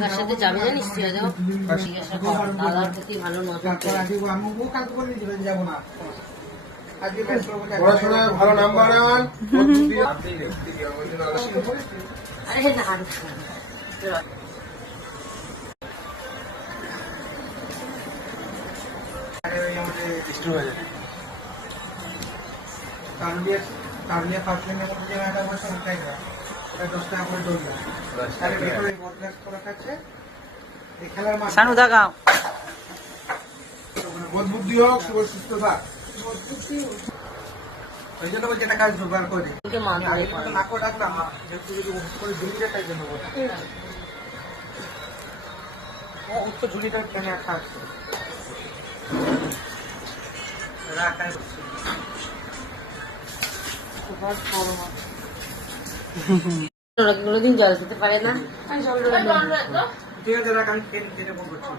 তার সাথে যাবে জানিস তুই আজ জিজ্ঞাসা কর দাদার প্রতি ভালো নজর পড়াশোনায় ভালো নাম্বার আন। আরে না সানু দাগাও বুদ্ধি হোক, শুভ সুস্থ থাক। ওই জন্য বলছি একটা কাজ জোগাড় করে দিই। নাকও ডাকলাম উত্তর ঝুলিটা টেনে একটা আসছে ওরা কি কোনোদিন জল খেতে পারে না ঠিক আছে, রাখ, আমি কেটে বলছি।